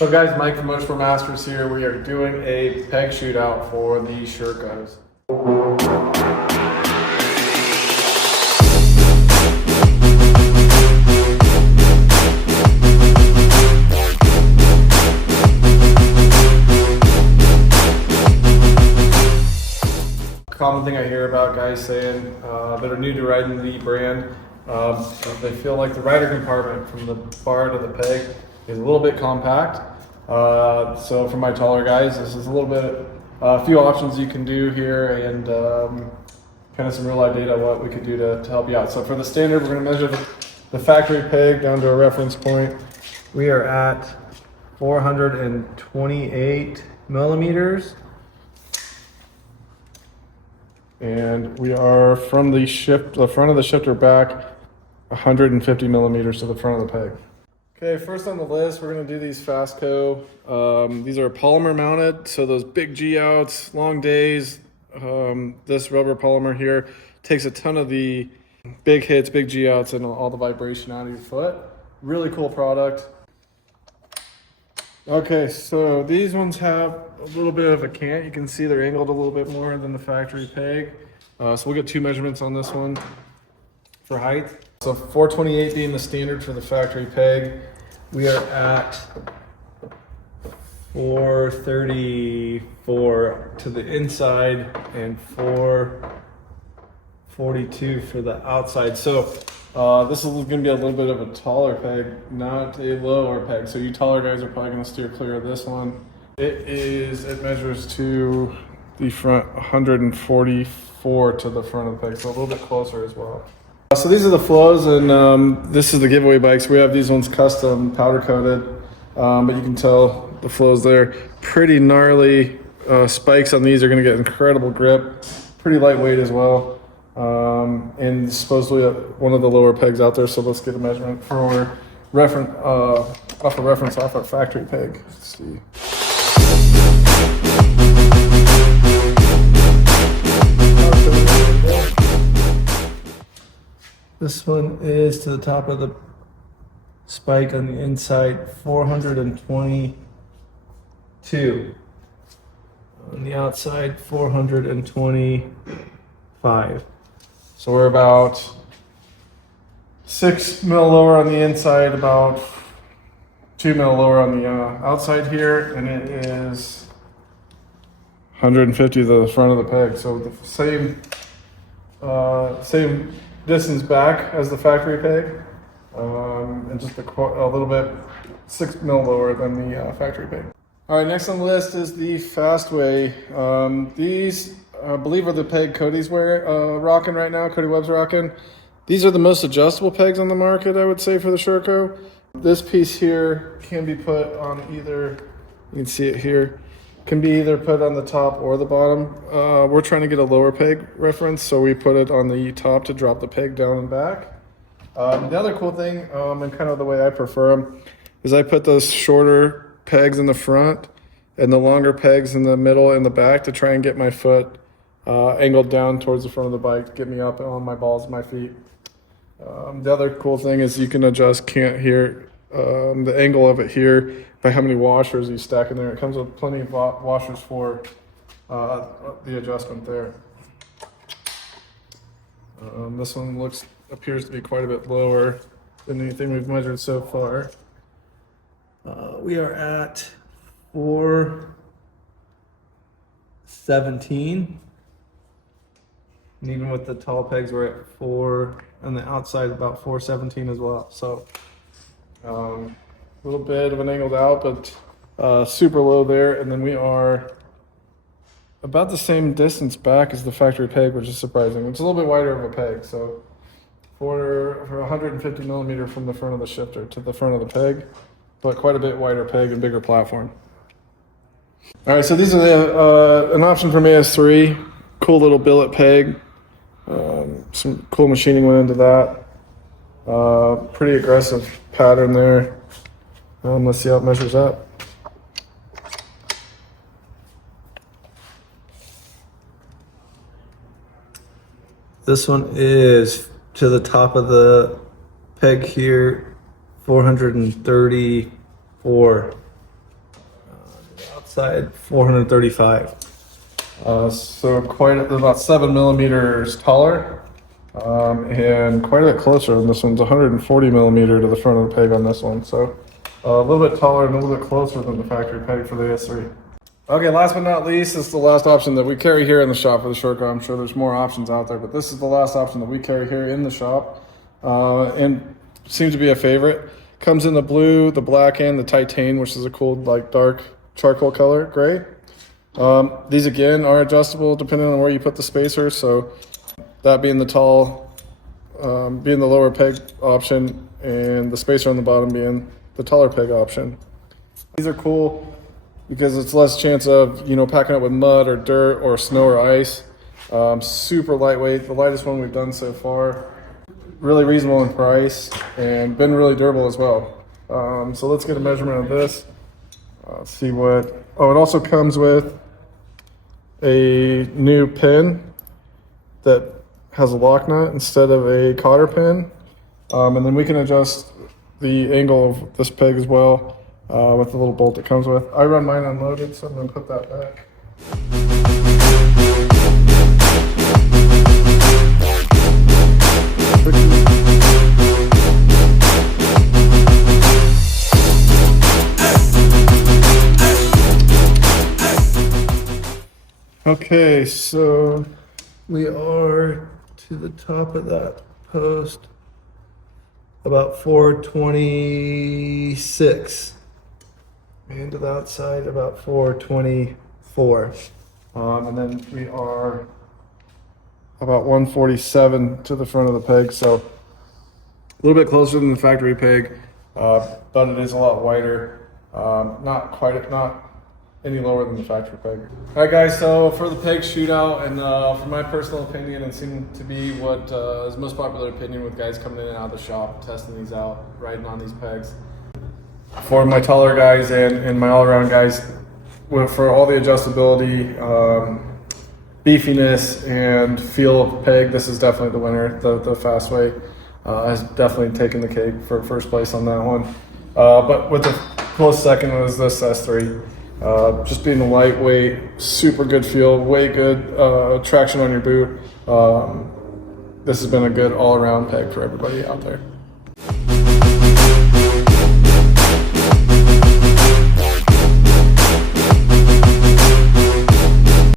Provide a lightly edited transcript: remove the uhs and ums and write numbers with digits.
So guys, Mike from Moto Masters here. We are doing a peg shootout for the shirt guys. Common thing I hear about guys saying that are new to riding the brand, they feel like the rider compartment from the bar to the peg is a little bit compact. So for my taller guys, this is a little bit, a few options you can do here, and kind of some real life data what we could do to help you out. So for the standard, we're going to measure the factory peg down to a reference point. We are at 428 millimeters. And we are from the front of the shifter back 150 millimeters to the front of the peg. Okay, first on the list, we're going to do these Fastco. These are polymer mounted, so those big G outs, long days. This rubber polymer here takes a ton of the big hits, big G outs, and all the vibration out of your foot. Really cool product. Okay, so these ones have a little bit of a cant. You can see they're angled a little bit more than the factory peg. So we'll get two measurements on this one for height. So 428 being the standard for the factory peg. We are at 434 to the inside and 442 for the outside. So this is going to be a little bit of a taller peg, not a lower peg. So you taller guys are probably going to steer clear of this one. It measures to the front 144 to the front of the peg, so a little bit closer as well. So these are the flows, and this is the giveaway bikes. We have these ones custom powder coated, but you can tell the flows there. Pretty gnarly spikes on these are going to get incredible grip, pretty lightweight as well. And supposedly one of the lower pegs out there, so let's get a measurement for reference off our factory peg. Let's see. This one is to the top of the spike on the inside, 422. On the outside, 425. So we're about 6 mil lower on the inside, about 2 mil lower on the outside here, and it is 150 to the front of the peg. So the same distance back as the factory peg, and just a little bit 6 mil lower than the factory peg. All right, next on the list is the Fastway. These I believe are the peg Cody's rocking right now. Cody Webb's rocking. These are the most adjustable pegs on the market, I would say, for the Sherco. This piece here can be put on either, you can see it here, can be either put on the top or the bottom. We're trying to get a lower peg reference, so we put it on the top to drop the peg down and back. The other cool thing, and kind of the way I prefer them, is I put those shorter pegs in the front and the longer pegs in the middle and the back to try and get my foot angled down towards the front of the bike to get me up on my balls and my feet. The other cool thing is you can adjust cant here, the angle of it here by how many washers you stack in there. It comes with plenty of washers for the adjustment there. This one appears to be quite a bit lower than anything we've measured so far. We are at 417. And even with the tall pegs, we're at 4, on the outside about 417 as well. So a little bit of an angled out, but super low there. And then we are about the same distance back as the factory peg, which is surprising. It's a little bit wider of a peg. So for 150 millimeter from the front of the shifter to the front of the peg, but quite a bit wider peg and bigger platform. All right, so these are an option from AS3. Cool little billet peg. Some cool machining went into that. Pretty aggressive pattern there. Let's see how it measures up. This one is to the top of the peg here, 434. outside 435. So they're about 7 millimeters taller, and quite a bit closer. And this one's 140 millimeter to the front of the peg on this one. So a little bit taller and a little bit closer than the factory peg for the S3. Okay, last but not least, this is the last option that we carry here in the shop for the short car. I'm sure there's more options out there, but this is the last option that we carry here in the shop, and seems to be a favorite. Comes in the blue, the black, and the titane, which is a cool, like, dark charcoal color, gray. These again are adjustable depending on where you put the spacer. So that being the tall, being the lower peg option, and the spacer on the bottom being the taller peg option. These are cool because it's less chance of, you know, packing up with mud or dirt or snow or ice. Super lightweight, the lightest one we've done so far. Really reasonable in price and been really durable as well. So let's get a measurement of this. See what, oh, it also comes with a new pin that has a lock nut instead of a cotter pin. And then we can adjust the angle of this peg as well with the little bolt that comes with. I run mine unloaded, so I'm gonna put that back. Okay, so we are to the top of that post about 426, and to the outside about 424, and then we are about 147 to the front of the peg, so a little bit closer than the factory peg, but it is a lot wider. Not any lower than the factory peg. All right, guys, so for the peg shootout, and for my personal opinion, it seemed to be what is most popular opinion with guys coming in and out of the shop, testing these out, riding on these pegs. For my taller guys and my all-around guys, for all the adjustability, beefiness, and feel of the peg, this is definitely the winner. The Fastway has definitely taken the cake for first place on that one. But with the close second was this S3. Just being lightweight, super good feel, way good traction on your boot. This has been a good all-around peg for everybody out there.